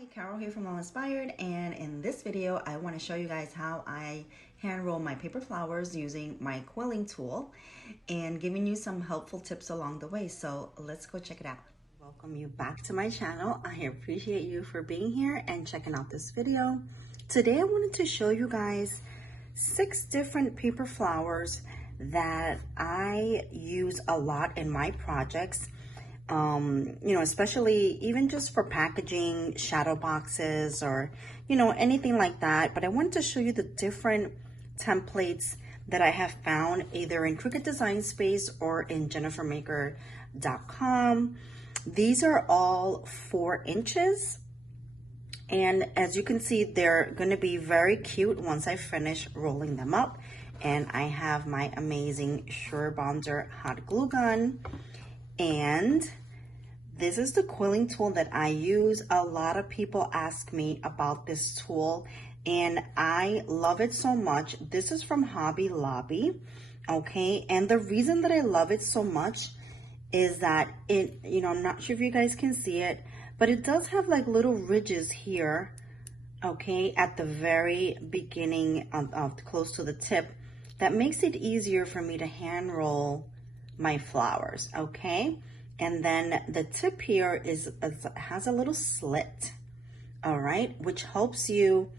Hi, Carol here from Lalainspired, and in this video I want to show you guys how I hand roll my paper flowers using my quilling tool and giving you some helpful tips along the way. So let's go check it out. Welcome you back to my channel. I appreciate you for being here and checking out this video. Today I wanted to show you guys 6 different paper flowers that I use a lot in my projects. You know, especially even just for packaging, shadow boxes, or, you know, anything like that. But I wanted to show you the different templates that I have found either in Cricut Design Space or in jennifermaker.com. These are all 4 inches. And as you can see, they're going to be very cute once I finish rolling them up. And I have my amazing Sure Bonder hot glue gun. And this is the quilling tool that I use. A lot of people ask me about this tool and I love it so much. This is from Hobby Lobby, okay? And the reason that I love it so much is that it, you know, I'm not sure if you guys can see it, but it does have like little ridges here, okay, at the very beginning of close to the tip. That makes it easier for me to hand roll my flowers, okay? And then the tip here has a little slit, all right, which helps you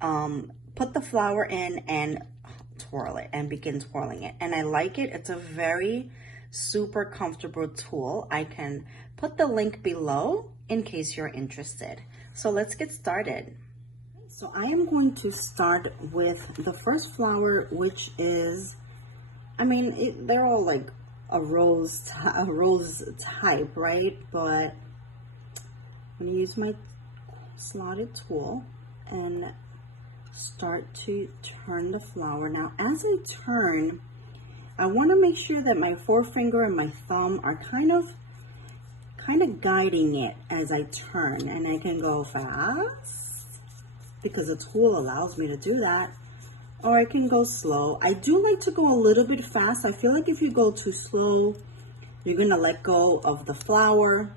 put the flower in and twirl it and begin twirling it. And I like it. It's a very super comfortable tool. I can put the link below in case you're interested. So let's get started. So I am going to start with the first flower, which is, I mean, they're all like a rose type, right? But I'm going to use my slotted tool and start to turn the flower. Now, as I turn, I want to make sure that my forefinger and my thumb are kind of guiding it as I turn, and I can go fast because the tool allows me to do that. Or I can go slow. I do like to go a little bit fast. I feel like if you go too slow, you're gonna let go of the flower.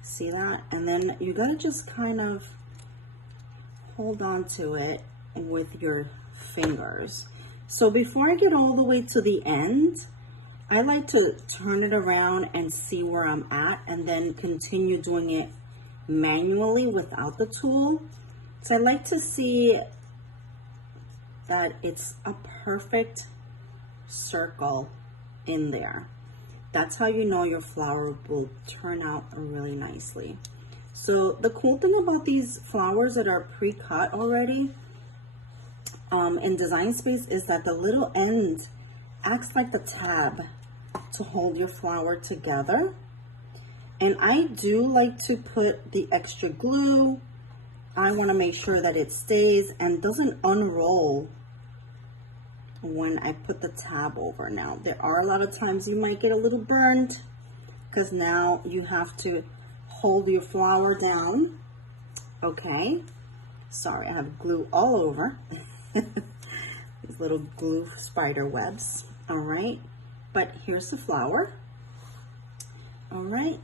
See that? And then you gotta just kind of hold on to it with your fingers. So before I get all the way to the end, I like to turn it around and see where I'm at and then continue doing it manually without the tool. So I like to see that it's a perfect circle in there. That's how you know your flower will turn out really nicely. So the cool thing about these flowers that are pre-cut already in Design Space is that the little end acts like the tab to hold your flower together. And I do like to put the extra glue. I want to make sure that it stays and doesn't unroll when I put the tab over. Now, there are a lot of times you might get a little burned because now you have to hold your flower down. Okay. Sorry, I have glue all over. These little glue spider webs. All right. But here's the flower. All right.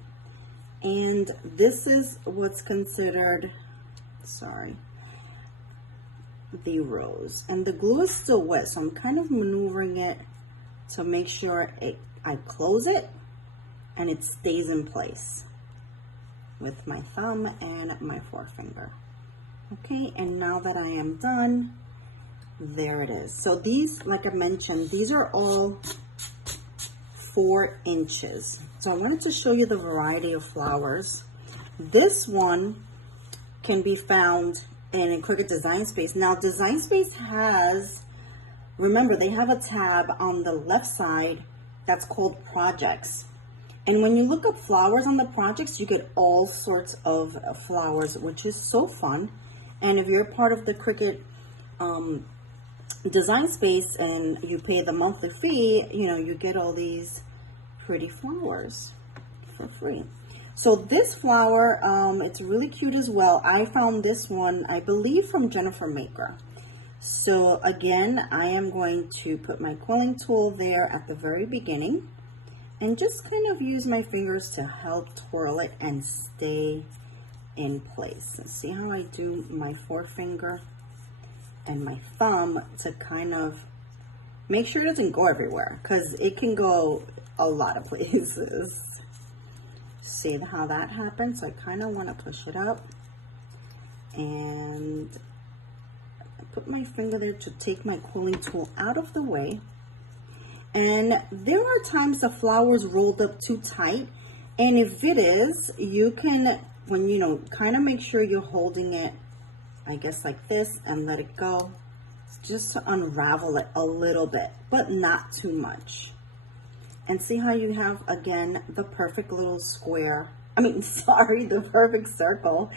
And this is what's considered, sorry, the rose, and the glue is still wet, so I'm kind of maneuvering it to make sure I close it and it stays in place with my thumb and my forefinger. Okay, and now that I am done, there it is. So these, like I mentioned, these are all 4 inches. So I wanted to show you the variety of flowers. This one can be found in Cricut Design Space. Now, Design Space has, remember, they have a tab on the left side that's called Projects. And when you look up flowers on the projects, you get all sorts of flowers, which is so fun. And if you're part of the Cricut Design Space and you pay the monthly fee, you know, you get all these pretty flowers for free. So this flower, it's really cute as well. I found this one, I believe, from Jennifer Maker. So again, I am going to put my quilling tool there at the very beginning and just kind of use my fingers to help twirl it and stay in place. See how I do my forefinger and my thumb to kind of make sure it doesn't go everywhere, because it can go a lot of places. See how that happens? So I kind of want to push it up and put my finger there to take my quilling tool out of the way. And there are times the flower is rolled up too tight, and if it is, you can, when you know, kind of make sure you're holding it, I guess like this, and let it go, just to unravel it a little bit, but not too much. And see how you have, again, the perfect little square, the perfect circle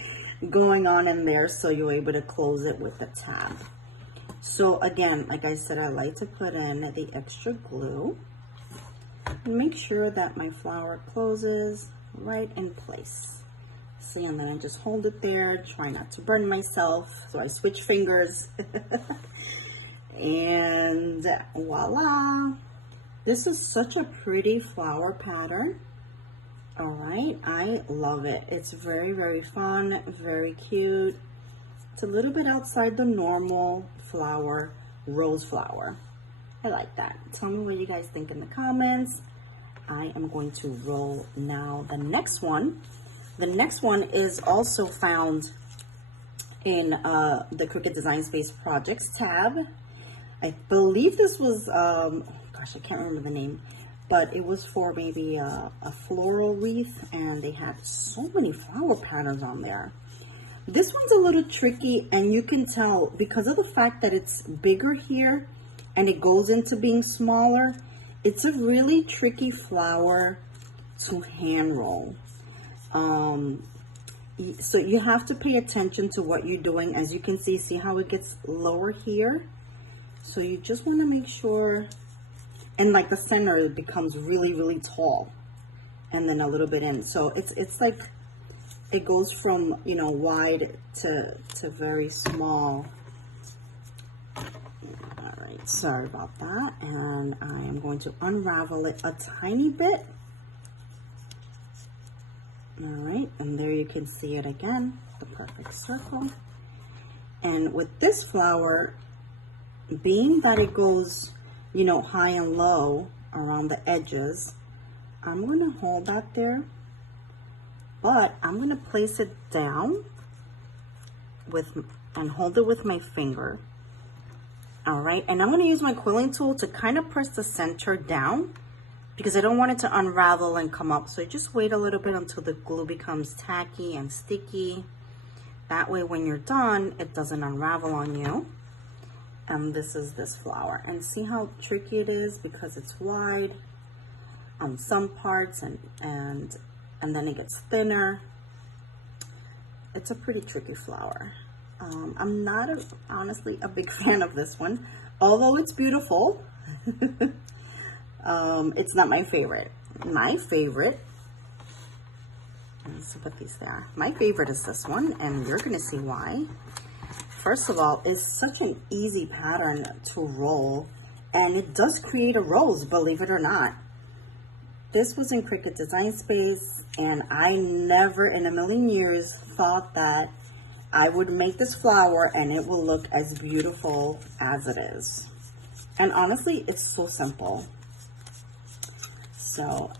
going on in there, so you're able to close it with the tab. So again, like I said, I like to put in the extra glue and make sure that my flower closes right in place. See, and then I just hold it there, try not to burn myself, so I switch fingers. And voila! This is such a pretty flower pattern. All right, I love it. It's very, very fun, very cute. It's a little bit outside the normal flower, rose flower. I like that. Tell me what you guys think in the comments. I am going to roll now the next one. The next one is also found in the Cricut Design Space Projects tab. I believe this was, gosh, I can't remember the name, but it was for maybe a floral wreath, and they had so many flower patterns on there. This one's a little tricky, and you can tell because of the fact that it's bigger here and it goes into being smaller. It's a really tricky flower to hand roll. So you have to pay attention to what you're doing. As you can see how it gets lower here? So you just want to make sure, and like the center, it becomes really, really tall, and then a little bit in. So it's like it goes from, you know, wide to very small. All right, sorry about that. And I am going to unravel it a tiny bit. All right, and there you can see it again, the perfect circle. And with this flower, being that it goes, you know, high and low around the edges, I'm going to hold that there, but I'm going to place it down and hold it with my finger. All right, and I'm going to use my quilling tool to kind of press the center down because I don't want it to unravel and come up. So just wait a little bit until the glue becomes tacky and sticky. That way when you're done, it doesn't unravel on you. And this is this flower, and see how tricky it is because it's wide on some parts and then it gets thinner. It's a pretty tricky flower. I'm not honestly a big fan of this one, although it's beautiful. It's not my favorite. My favorite, let's put these there. My favorite is this one, and you're gonna see why. First of all, it's such an easy pattern to roll, and it does create a rose, believe it or not. This was in Cricut Design Space, and I never in a million years thought that I would make this flower and it will look as beautiful as it is. And honestly, it's so simple. So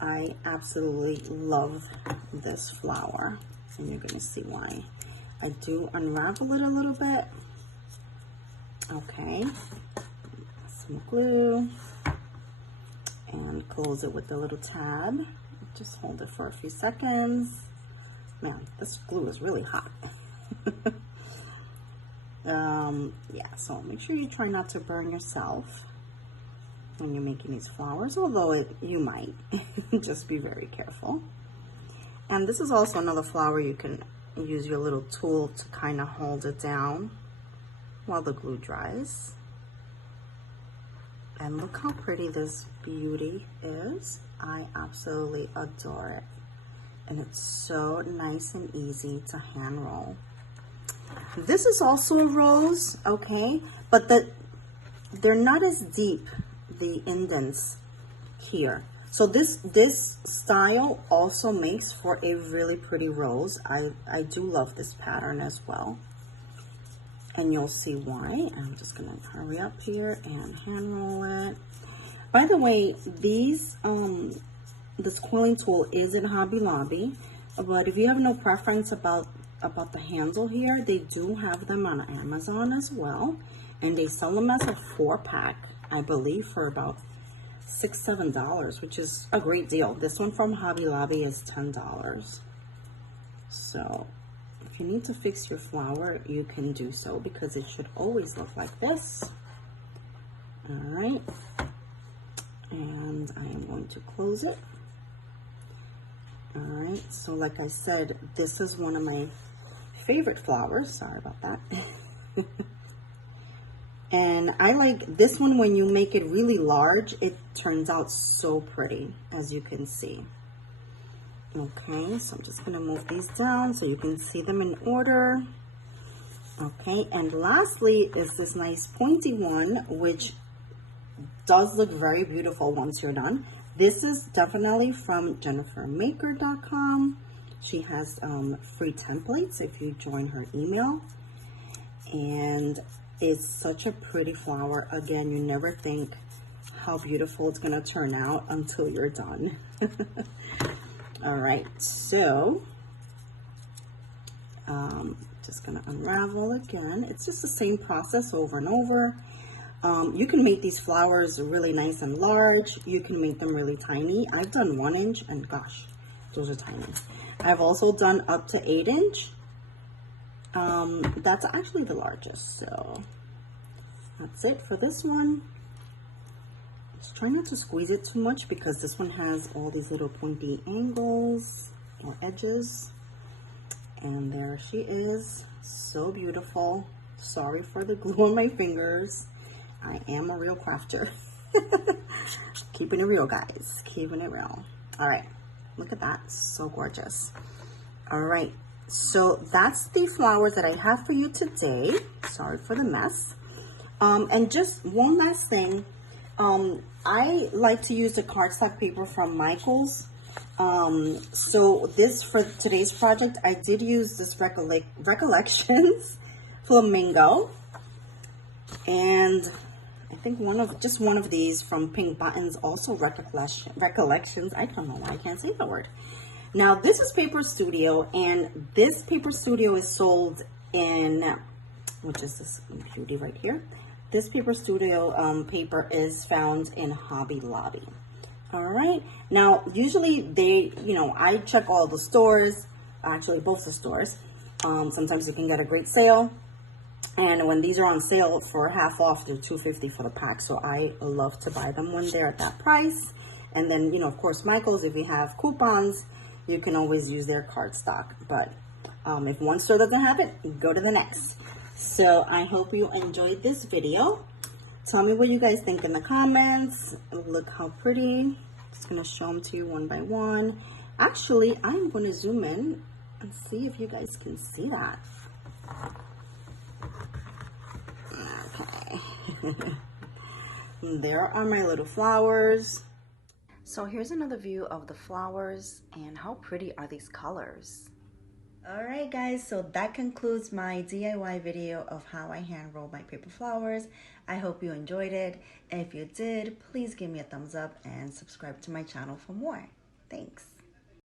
I absolutely love this flower, and you're going to see why. I do unravel it a little bit. Okay, some glue, and close it with the little tab. Just hold it for a few seconds. Man, this glue is really hot. Yeah, so make sure you try not to burn yourself when you're making these flowers, although you might. Just be very careful. And this is also another flower you can use your little tool to kind of hold it down while the glue dries. And look how pretty this beauty is. I absolutely adore it. And it's so nice and easy to hand roll. This is also a rose, okay? But they're not as deep, the indents here. So this style also makes for a really pretty rose. I do love this pattern as well, and you'll see why. I'm just gonna hurry up here and hand roll it. By the way, this quilling tool is in Hobby Lobby, but if you have no preference about the handle here, they do have them on Amazon as well, and they sell them as a 4-pack, I believe, for about $6-7, which is a great deal. This one from Hobby Lobby is $10. So if you need to fix your flower, you can do so, because it should always look like this. All right, and I am going to close it. All right, so like I said, this is one of my favorite flowers. Sorry about that. And I like this one when you make it really large, it turns out so pretty, as you can see. Okay, so I'm just gonna move these down so you can see them in order. Okay, and lastly is this nice pointy one, which does look very beautiful once you're done. This is definitely from jennifermaker.com. She has free templates if you join her email. And it's such a pretty flower. Again, you never think how beautiful it's gonna turn out until you're done. All right, so just gonna unravel again. It's just the same process over and over. You can make these flowers really nice and large. You can make them really tiny. I've done 1 inch, and gosh, those are tiny. I've also done up to 8 inch. That's actually the largest, so that's it for this one. Just try not to squeeze it too much, because this one has all these little pointy angles or edges. And there she is, so beautiful. Sorry for the glue on my fingers. I am a real crafter. Keeping it real, guys, keeping it real. All right, look at that, so gorgeous. All right, so that's the flowers that I have for you today. Sorry for the mess. And just one last thing, I like to use the cardstock paper from Michaels. So this, for today's project, I did use this Recollections Flamingo, and I think just one of these from Pink Buttons, also Recollections. I don't know why I can't say that word. Now this is Paper Studio, and this Paper Studio is sold in, which is this beauty right here. This Paper Studio paper is found in Hobby Lobby. All right, now usually they, I check all the stores, actually both the stores. Sometimes you can get a great sale, and when these are on sale for half off, they're $2.50 for the pack. So I love to buy them when they're at that price. And then, of course, Michaels, if you have coupons, you can always use their cardstock. But if one store doesn't have it, go to the next. So I hope you enjoyed this video. Tell me what you guys think in the comments. Look how pretty. Just gonna show them to you one by one. Actually, I'm gonna zoom in and see if you guys can see that. Okay. There are my little flowers. So here's another view of the flowers, and how pretty are these colors? Alright guys, so that concludes my DIY video of how I hand roll my paper flowers. I hope you enjoyed it. If you did, please give me a thumbs up and subscribe to my channel for more. Thanks.